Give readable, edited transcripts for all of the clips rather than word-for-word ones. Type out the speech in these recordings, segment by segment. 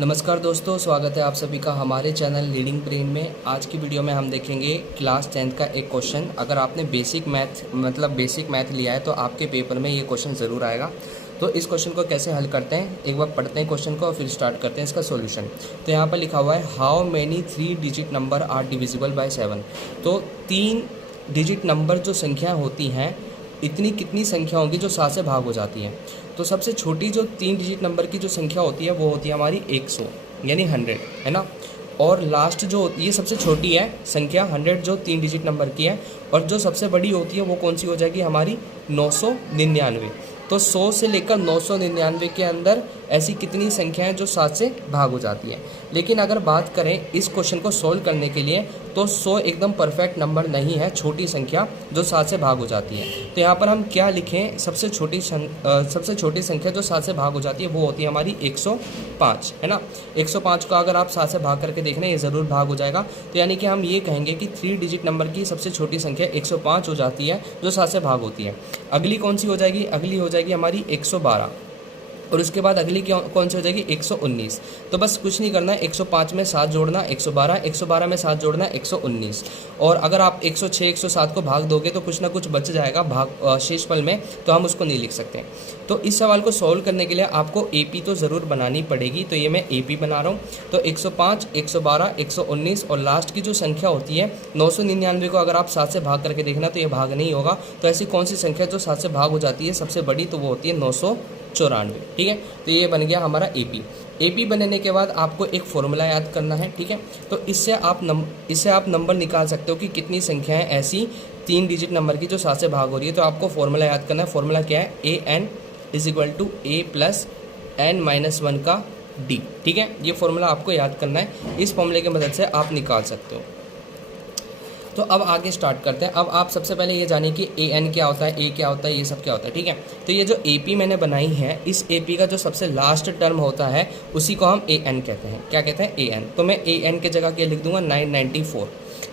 नमस्कार दोस्तों, स्वागत है आप सभी का हमारे चैनल रीडिंग ब्रेन में। आज की वीडियो में हम देखेंगे क्लास 10th का एक क्वेश्चन। अगर आपने बेसिक मैथ लिया है तो आपके पेपर में ये क्वेश्चन ज़रूर आएगा। तो इस क्वेश्चन को कैसे हल करते हैं, एक बार पढ़ते हैं क्वेश्चन को और फिर स्टार्ट करते हैं इसका सॉल्यूशन। तो यहाँ पर लिखा हुआ है how many 3 digit number are divisible by 7। तो 3 डिजिट नंबर जो संख्या होती हैं, इतनी कितनी संख्या होगी जो 7 से भाग हो जाती है। तो सबसे छोटी जो 3 डिजिट नंबर की जो संख्या होती है वो होती है हमारी 100 यानी 100, है ना। और लास्ट जो होती है सबसे छोटी है संख्या 100 जो 3 डिजिट नंबर की है, और जो सबसे बड़ी होती है वो कौन सी हो जाएगी हमारी 999। तो 100 से लेकर 999 के अंदर ऐसी कितनी संख्या है जो 7 से भाग हो जाती है। लेकिन अगर बात करें इस क्वेश्चन को सोल्व करने के लिए, तो 100 एकदम परफेक्ट नंबर नहीं है, छोटी संख्या जो 7 से भाग हो जाती है। तो यहाँ पर हम क्या लिखें, सबसे छोटी संख्या जो 7 से भाग हो जाती है वो होती है हमारी 105, है ना। 105 का अगर आप 7 से भाग करके देखना, ये ज़रूर भाग हो जाएगा। तो यानी कि हम ये कहेंगे कि 3 डिजिट नंबर की सबसे छोटी संख्या 105 हो जाती है जो 7 से भाग होती है। अगली कौन सी हो जाएगी, अगली हो जाएगी हमारी 112, और उसके बाद अगली कौन सी हो जाएगी 119। तो बस कुछ नहीं करना है, 105 में 7 जोड़ना 112, 112 में 7 जोड़ना 119। और अगर आप 106 107 को भाग दोगे तो कुछ ना कुछ बच जाएगा भाग शेषफल में, तो हम उसको नहीं लिख सकते। तो इस सवाल को सॉल्व करने के लिए आपको एपी तो ज़रूर बनानी पड़ेगी। तो ये मैं एपी बना रहा हूँ। तो 105, 112, 119 और लास्ट की जो संख्या होती है 999 को अगर आप 7 से भाग करके देखना तो ये भाग नहीं होगा। तो ऐसी कौन सी संख्या जो 7 से भाग हो जाती है सबसे बड़ी, तो वो होती है 994, ठीक है। तो ये बन गया हमारा एपी बनने के बाद आपको एक फॉर्मूला याद करना है, ठीक है। तो इससे आप नंबर निकाल सकते हो कि कितनी संख्याएं ऐसी 3 डिजिट नंबर की जो 7 से भाग हो रही है। तो आपको फॉर्मूला याद करना है। फॉर्मूला क्या है, AN = A + n-1 का D, ठीक है। ये फॉर्मूला आपको याद करना है, इस फॉर्मूले की मदद से आप निकाल सकते हो। तो अब आगे स्टार्ट करते हैं। अब आप सबसे पहले ये जानिए कि AN क्या होता है, A क्या होता है, ये सब क्या होता है, ठीक है। तो ये जो AP मैंने बनाई है, इस AP का जो सबसे लास्ट टर्म होता है उसी को हम AN कहते हैं। क्या कहते हैं, AN। तो मैं AN के जगह क्या लिख दूंगा, 994।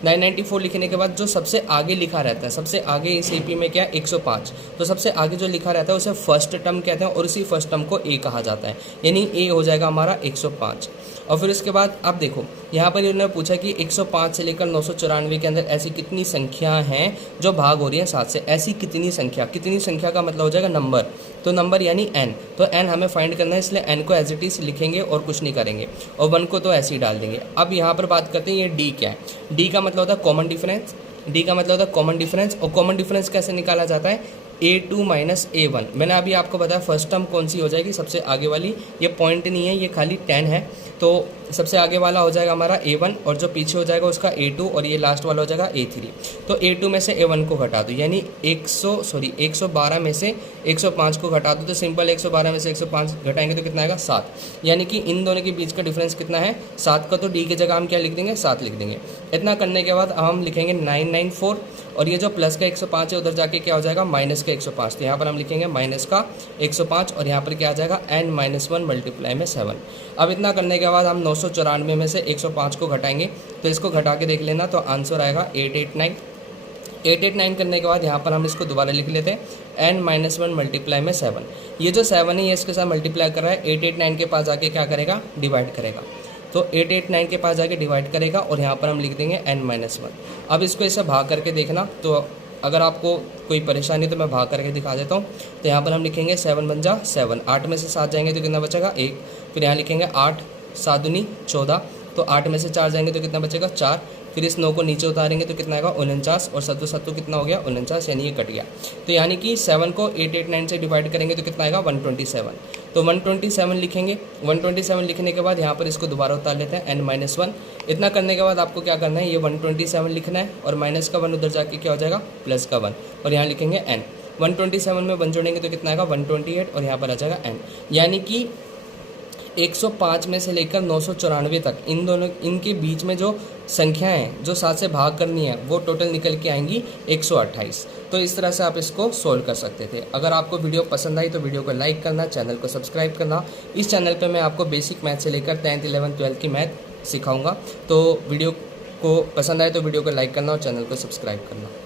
994 लिखने के बाद जो सबसे आगे लिखा रहता है, सबसे आगे इस AP में क्या है 105। तो सबसे आगे जो लिखा रहता है उसे फर्स्ट टर्म कहते हैं, और उसी फर्स्ट टर्म को A कहा जाता है, यानी A हो जाएगा हमारा 105। और फिर उसके बाद आप देखो यहाँ पर इन्होंने पूछा कि 105 से लेकर 994 के अंदर ऐसी कितनी संख्या हैं जो भाग हो रही हैं 7 से। ऐसी कितनी संख्या का मतलब हो जाएगा नंबर। तो नंबर यानी n। तो n हमें फाइंड करना है, इसलिए n को एज इट इज लिखेंगे और कुछ नहीं करेंगे, और 1 को तो ऐसे ही डाल देंगे। अब यहाँ पर बात करते हैं ये d क्या है। d का मतलब होता है कॉमन डिफरेंस। d का मतलब होता है कॉमन डिफरेंस। और कॉमन डिफरेंस कैसे निकाला जाता है, A2 - A1। मैंने अभी आपको बताया फर्स्ट टर्म कौन सी हो जाएगी, सबसे आगे वाली। ये पॉइंट नहीं है, ये खाली 10 है। तो सबसे आगे वाला हो जाएगा हमारा A1, और जो पीछे हो जाएगा उसका A2, और ये लास्ट वाला हो जाएगा A3। तो A2 में से A1 को घटा दो, यानी 112 में से 105 को घटा दो। तो सिंपल 112 में से 105 घटाएंगे तो कितना आएगा, 7। यानी कि इन दोनों के बीच का डिफरेंस कितना है, 7 का। तो D की जगह हम क्या लिख देंगे, 7 लिख देंगे। इतना करने के बाद हम लिखेंगे 994, और ये जो प्लस का 105 है उधर जाके क्या हो जाएगा, माइनस का 105। तो यहाँ पर हम लिखेंगे माइनस का 105, और यहाँ पर क्या आ जाएगा n-1 × 7। अब इतना करने के बाद हम 994 में से 105 को घटाएंगे। तो इसको घटा के देख लेना, तो आंसर आएगा 889। 889 करने के बाद यहाँ पर हम इसको दोबारा लिख लेते हैं n-1 × 7। ये जो 7 है ये इसके साथ मल्टीप्लाई कर रहा है, 889 के पास जाके क्या करेगा, डिवाइड करेगा। तो 889 के पास जाके डिवाइड करेगा, और यहाँ पर हम लिख देंगे n-1। अब इसको इसे भाग करके देखना। तो अगर आपको कोई परेशानी तो मैं भाग करके दिखा देता हूँ। तो यहाँ पर हम लिखेंगे 7 × 7। 8 में से 7 जाएंगे तो कितना बचेगा, 1। फिर यहाँ लिखेंगे 8 × 7 = 14। तो 8 में से 4 जाएंगे तो कितना बचेगा, 4। फिर इस 9 को नीचे उतारेंगे तो कितना आएगा, 49, और 7 7 कितना हो गया, 49, यानी ये कट गया। तो यानी कि 7 को 889 से डिवाइड करेंगे तो कितना आएगा, 127। तो 127 लिखेंगे। 127 लिखने के बाद यहाँ पर इसको दोबारा उतार लेते हैं n-1। इतना करने के बाद आपको क्या करना है, ये 127 लिखना है, और माइनस का 1 उधर जाके क्या हो जाएगा, प्लस का 1, और यहाँ लिखेंगे n। 127 में 1 जोड़ेंगे तो कितना आएगा, 128, और यहाँ पर आ जाएगा n। यानी कि 105 में से लेकर 994 तक इनके बीच में जो संख्याएं जो 7 से भाग करनी है वो टोटल निकल के आएंगी 128। तो इस तरह से आप इसको सोल्व कर सकते थे। अगर आपको वीडियो पसंद आई तो वीडियो को लाइक करना, चैनल को सब्सक्राइब करना। इस चैनल पे मैं आपको बेसिक मैथ से लेकर 10th 11th 12th की मैथ सिखाऊंगा। तो वीडियो को पसंद आए तो वीडियो को लाइक करना और चैनल को सब्सक्राइब करना।